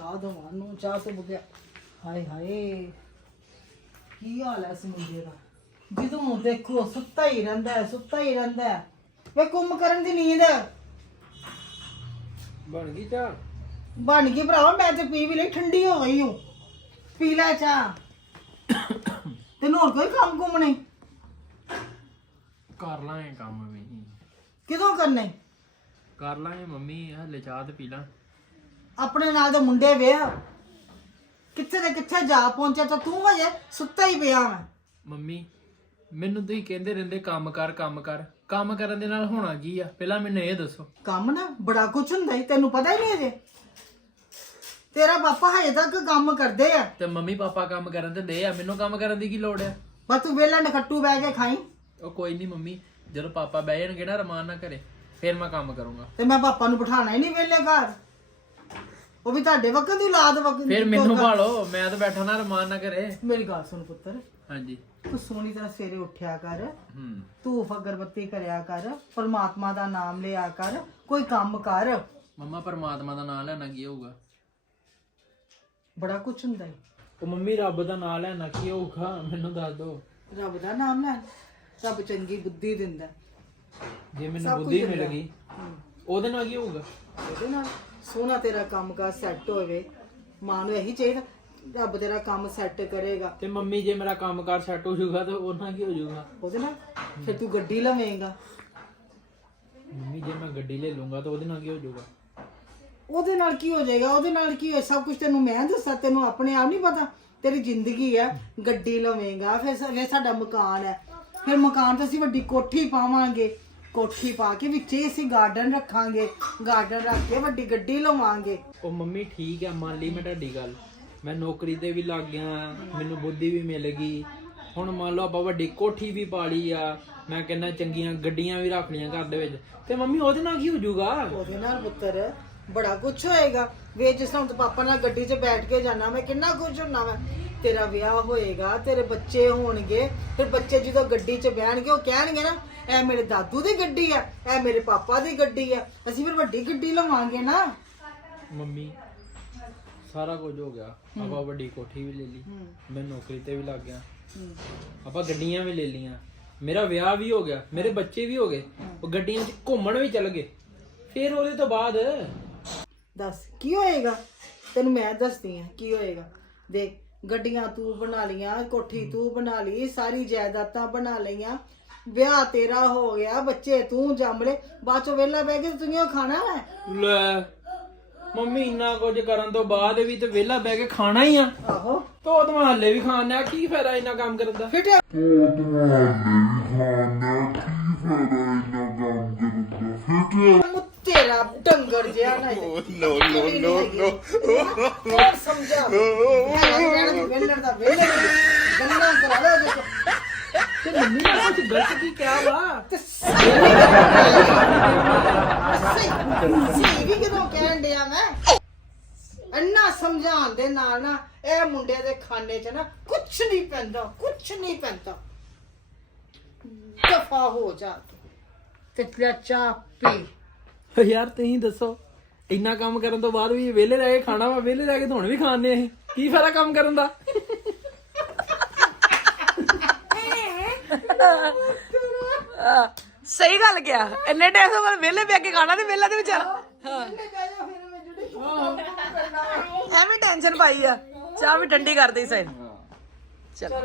ਦਵਾਂ ਨੂੰ ਚਾਹ ਤੋਂ ਬਗਿਆ ਹਾਏ ਹਾਏ ਕੀ ਹਾਲ ਹੈ ਇਸ ਮੁੰਡੇ ਦਾ? ਜਦੋਂ ਦੇਖੋ ਸੁੱਤਾ ਹੀ ਰਹਿੰਦਾ ਹੈ ਸੁੱਤਾ ਹੀ ਰਹਿੰਦਾ ਹੈ। ਵੇ ਕੁੰਮ ਕਰਨ ਦੀ ਨੀਂਦ। ਬਣ ਗਈ ਚਾਹ? ਬਣ ਗਈ ਭਰਾਵਾ ਮੈਂ ਤੇ ਪੀ ਵੀ ਲਈ ਠੰਡੀ ਹੋ ਗਈ ਹੂੰ। ਪੀ ਲੈ ਚਾਹ। ਤੈਨੂੰ ਹੋਰ ਕੋਈ ਕੰਮ ਕੁੰਮ ਨਹੀਂ? ਕਰ ਲਾਂਗੇ ਕੰਮ ਵੀ। ਕਿਦੋਂ ਕਰਨਾ? ਕਰ ਲਾਂਗੇ ਮੰਮੀ ਹਲੇ ਚਾਹ ਤੇ ਪੀ ਲਾਂ। ਆਪਣੇ ਨਾਲ ਦੇ ਮੁੰਡੇ ਵੇਖ ਕਿੱਥੇ ਤੇ ਕਿੱਥੇ ਜਾ ਪਹੁੰਚਿਆ ਤਾਂ ਤੂੰ ਹਜੇ ਸੁੱਤਾ ਹੀ ਪਿਆ ਮੈਂ ਮੰਮੀ ਮੈਨੂੰ ਤੁਸੀਂ ਕਹਿੰਦੇ ਰਹਿੰਦੇ ਕੰਮ ਕਰ ਕੰਮ ਕਰ। ਕੰਮ ਕਰਨ ਦੇ ਨਾਲ ਹੋਣਾ ਕੀ ਆ? ਪਹਿਲਾਂ ਮੈਨੂੰ ਇਹ ਦੱਸੋ। ਕੰਮ ਨਾ ਬੜਾ ਕੁਝ ਹੁੰਦਾ ਹੀ ਤੈਨੂੰ ਪਤਾ ਹੀ ਨਹੀਂ ਅਜੇ ਤੇਰਾ ਪਾਪਾ ਹਜੇ ਤੱਕ ਕੰਮ ਕਰਦੇ ਆ। ਤੇ ਮੰਮੀ ਪਾਪਾ ਕੰਮ ਕਰਨ ਤੇ ਦੇ ਆ ਮੈਨੂੰ ਕੰਮ ਕਰਨ ਦੀ ਕੀ ਲੋੜ ਆ? ਬਸ ਤੂੰ ਵੇਲਾ ਨਖੱਟੂ ਬਹਿ ਕੇ ਖਾਈ। ਉਹ ਕੋਈ ਨਹੀਂ ਮੰਮੀ ਜਦੋਂ ਪਾਪਾ ਬਹਿ ਜਾਣਗੇ ਨਾ ਰਮਾਨ ਨਾ ਕਰੇ ਫਿਰ ਮੈਂ ਕੰਮ ਕਰੂੰਗਾ। ਤੇ ਮੈਂ ਪਾਪਾ ਨੂੰ ਬਿਠਾਣਾ ਹੀ ਨਹੀਂ ਵੇਲੇ ਘਰ। ਉਹ ਵੀ ਤੁਹਾਡੇ ਵਕਤ ਦੀ ਔਲਾਦ ਵਕਤ ਫਿਰ ਮੈਨੂੰ ਭਾਲੋ ਮੈਂ ਤਾਂ ਬੈਠਾ ਨਾ ਰਮਾਨ ਨਾ ਕਰੇ ਮੇਰੀ ਗੱਲ ਸੁਣ ਪੁੱਤਰ। ਹਾਂਜੀ। ਤੂੰ ਸੋਹਣੀ ਤਰ੍ਹਾਂ ਸਵੇਰੇ ਉੱਠਿਆ ਕਰ। ਹੂੰ। ਧੂਫ ਅਗਰਬੱਤੀ ਕਰਿਆ ਕਰ। ਪਰਮਾਤਮਾ ਦਾ ਨਾਮ ਲਿਆ ਕਰ। ਕੋਈ ਕੰਮ ਕਰ। ਮੰਮਾ ਪਰਮਾਤਮਾ ਦਾ ਨਾਮ ਲੈਣਾ ਕੀ ਹੋਊਗਾ? ਬੜਾ ਕੁਝ ਹੁੰਦਾ ਹੈ ਉਹ ਮੰਮੀ ਰੱਬ ਦਾ ਨਾਮ ਲੈਣਾ ਕੀ ਹੋਊਗਾ? ਮੈਨੂੰ ਦੱਸ ਦਿਓ ਰੱਬ ਦਾ ਨਾਮ ਲੈ ਰੱਬ ਚੰਗੀ ਬੁੱਧੀ ਦਿੰਦਾ। ਜੇ ਮੈਨੂੰ ਬੁੱਧੀ ਮਿਲ। ਗਈ। ਉਹਦੇ ਨਾਲ ਕੀ ਹੋਊਗਾ? ਉਹਦੇ ਨਾਲ। ਸੋਹਣਾ ਤੇਰਾ ਕੰਮ ਕਰ ਸੈੱਟ ਹੋਵੇ। ਮਾਂ ਨੂੰ ਇਹੀ ਚਾਹੀਦਾ ਰੱਬ ਤੇਰਾ ਕੰਮ ਸੈੱਟ ਕਰੇਗਾ। ਤੇ ਮੰਮੀ ਜੇ ਮੇਰਾ ਕੰਮ ਕਾਰ ਸੈੱਟ ਹੋ ਜਾਊਗਾ ਤਾਂ ਉਹਨਾਂ ਕੀ ਹੋ ਜਾਊਗਾ? ਉਹਦੇ ਨਾਲ ਫਿਰ ਤੂੰ ਗੱਡੀ ਲਵੇਂਗਾ। ਮੰਮੀ ਜੇ ਮੈਂ ਗੱਡੀ ਲੈ ਲੂੰਗਾ ਤਾਂ ਉਹਦੇ ਨਾਲ ਕੀ ਹੋ ਜਾਊਗਾ? ਉਹਦੇ ਨਾਲ ਕੀ ਹੋ ਜਾਏਗਾ ਉਹਦੇ ਨਾਲ ਕੀ ਹੋ ਸਭ ਕੁਝ ਤੈਨੂੰ ਮੈਂ ਦੱਸਾਂ ਤੈਨੂੰ ਆਪਣੇ ਆਪ ਨਹੀਂ ਪਤਾ। ਤੇਰੀ ਜ਼ਿੰਦਗੀ ਹੈ ਗੱਡੀ ਲਵੇਂਗਾ ਫਿਰ ਸਾ- ਫਿਰ ਸਾਡਾ ਮਕਾਨ ਹੈ ਫਿਰ ਮਕਾਨ ਤੇ ਅਸੀਂ ਵੱਡੀ ਕੋਠੀ ਪਾਵਾਂਗੇ। ਕੋਠੀ ਪਾ ਕੇ ਵਿੱਚੇ ਅਸੀਂ ਗਾਰਡਨ ਰੱਖਾਂਗੇ। ਗਾਰਡਨ ਰੱਖ ਕੇ ਵੱਡੀ ਗੱਡੀ ਲਵਾਂਗੇ। ਉਹ ਮੰਮੀ ਠੀਕ ਹੈ ਮੰਨ ਲਈ ਮੈਂ ਤੁਹਾਡੀ ਗੱਲ। ਮੈਂ ਨੌਕਰੀ ਤੇ ਵੀ ਲੱਗ ਗਿਆ ਮੈਨੂੰ ਬੁੱਧੀ ਵੀ ਮਿਲ ਗਈ। ਹੁਣ ਮੰਨ ਲਓ ਆਪਾਂ ਵੱਡੀ ਕੋਠੀ ਵੀ ਪਾ ਲਈ ਆ ਮੈਂ ਕਹਿੰਦਾ ਚੰਗੀਆਂ ਗੱਡੀਆਂ ਵੀ ਰੱਖ ਲਈਆਂ ਘਰ ਦੇ ਵਿੱਚ। ਤੇ ਮੰਮੀ ਉਹਦੇ ਨਾਲ ਕੀ ਹੋ ਜਾਊਗਾ? ਉਹਦੇ ਨਾਲ ਪੁੱਤਰ ਬੜਾ ਕੁਝ ਹੋਏਗਾ। ਵੇ ਜਿਸ ਤਰ੍ਹਾਂ ਤੂੰ ਪਾਪਾ ਨਾਲ ਗੱਡੀ 'ਚ ਬੈਠ ਕੇ ਜਾਣਾ ਮੈਂ ਕਿੰਨਾ ਕੁਝ ਹੁੰਨਾ ਮੈਂ ਤੇਰਾ ਵਿਆਹ ਹੋਏਗਾ ਤੇਰੇ ਬੱਚੇ ਹੋਣਗੇ ਫਿਰ ਬੱਚੇ ਜਦੋਂ ਗੱਡੀ 'ਚ ਬਹਿਣਗੇ ਉਹ ਕਹਿਣਗੇ ਨਾ ਇਹ ਮੇਰੇ ਦਾਦੂ ਦੀ ਗੱਡੀ ਆ ਇਹ ਮੇਰੇ ਪਾਪਾ ਦੀ ਗੱਡੀ ਆ ਅਸੀਂ ਫਿਰ ਵੱਡੀ ਗੱਡੀ ਲਵਾਂਗੇ ਨਾ। ਮੰਮੀ ਸਾਰਾ ਕੁਝ ਹੋ ਗਿਆ। ਆਪਾਂ ਵੱਡੀ ਕੋਠੀ ਵੀ ਲੈ ਲਈ ਮੈਂ ਨੌਕਰੀ ਤੇ ਵੀ ਲੱਗ ਗਿਆ। ਆਪਾਂ ਗੱਡੀਆਂ ਵੀ ਲੈ ਲੀਆਂ ਮੇਰਾ ਵਿਆਹ ਵੀ ਹੋ ਗਿਆ ਮੇਰੇ ਬੱਚੇ ਵੀ ਹੋ ਗਏ ਉਹ ਗੱਡੀਆਂ 'ਚ ਘੁੰਮਣ ਵੀ ਚੱਲ ਗਏ। ਫਿਰ ਉਹਦੇ ਤੋਂ ਬਾਅਦ ਦੱਸ ਕੀ ਹੋਏਗਾ? ਤੈਨੂੰ ਮੈਂ ਦੱਸਦੀ ਆ ਕੀ ਹੋਏਗਾ? ਦੇਖ ਗੱਡੀਆਂ ਤੂੰ ਬਣਾ ਲੀਆਂ ਕੋਠੀ ਤੂੰ ਬਣਾ ਲਈ ਸਾਰੀ ਜਾਇਦਾਦਾਂ ਬਣਾ ਲਈਆਂ। ਵਿਆਹ ਤੇਰਾ ਹੋ ਗਿਆ ਬੱਚੇ ਤੂੰ ਜੰਮ ਬਾਅਦ ਚੋਂ ਵਿਹਲਾ ਬਹਿ ਕੇ ਤੂੰ ਖਾਣਾ ਹੈ ਲੈ ਮੰਮੀ ਇੰਨਾ ਕੁਝ ਕਰਨ ਤੋਂ ਬਾਅਦ ਵੀ ਤੇ ਵਿਹਲਾ ਬਹਿ ਕੇ ਖਾਣਾ ਹੀ ਆ। ਆਹੋ। ਤੋ ਤਾਂ ਹੱਲੇ ਵੀ ਖਾਣਾ ਆ ਕੀ ਫਾਇਦਾ ਇੰਨਾ ਕੰਮ ਕਰਨ ਦਾ? ਫਿਟਿਆ ਤੇਰਾ ਡੰਗਰ ਜਿਹਾ ਨਾ ਨੋ ਨੋ ਨੋ। ਨੋ ਹੋਰ ਸਮਝਾ। ਵੇਲਣ ਦਾ ਵੇਲਣ ਗੱਲਾਂ ਕਰਾ ਲੋ ਜੇ ਤੇ। ਮੰਮੀ ਨੇ ਕੁਝ ਗਲਤ ਕੀ ਕਿਹਾ ਵਾ? ਸੀ ਵੀ ਕਿਦੋਂ ਕਹਿਣ ਡਿਆ ਮੈਂ? ਅੰਨਾ ਸਮਝਾਉਣ ਦੇ ਨਾਲ ਨਾ ਇਹ ਮੁੰਡੇ ਦੇ ਖਾਨੇ 'ਚ ਨਾ ਕੁਛ ਨਹੀਂ ਪੈਂਦਾ ਕੁਛ ਨਹੀਂ ਪੈਂਦਾ। ਦਫਾ ਹੋ ਜਾ ਤੂੰ। ਤੇ ਚਾਹ ਪੀ। ਯਾਰ ਤੁਸੀਂ ਦੱਸੋ। ਇੰਨਾ ਕੰਮ ਕਰਨ ਤੋਂ ਬਾਅਦ ਵੀ ਵਿਹਲੇ ਰਹਿ ਕੇ ਖਾਣਾ ਵਾ ਵਿਹਲੇ ਰਹਿ ਕੇ ਤਾਂ ਹੁਣ ਵੀ ਖਾਣੇ ਅਸੀਂ ਕੀ ਫਾਇਦਾ ਕੰਮ ਕਰਨ ਦਾ? ਸਹੀ ਗੱਲ ਕਿਹਾ। ਇੰਨੇ ਟਾਈਮ ਤੋਂ ਬਾਅਦ ਵਿਹਲੇ ਬੈ ਕੇ ਖਾਣਾ ਤੇ ਵਿਹਲਾ ਦੇ ਵਿਚਾਰਾ। ਐਵੇਂ ਟੈਨਸ਼ਨ ਪਾਈ ਆ। ਚਾਹ ਵੀ ਠੰਡੀ ਕਰਦੀ ਸੈਨ ਚਲੋ।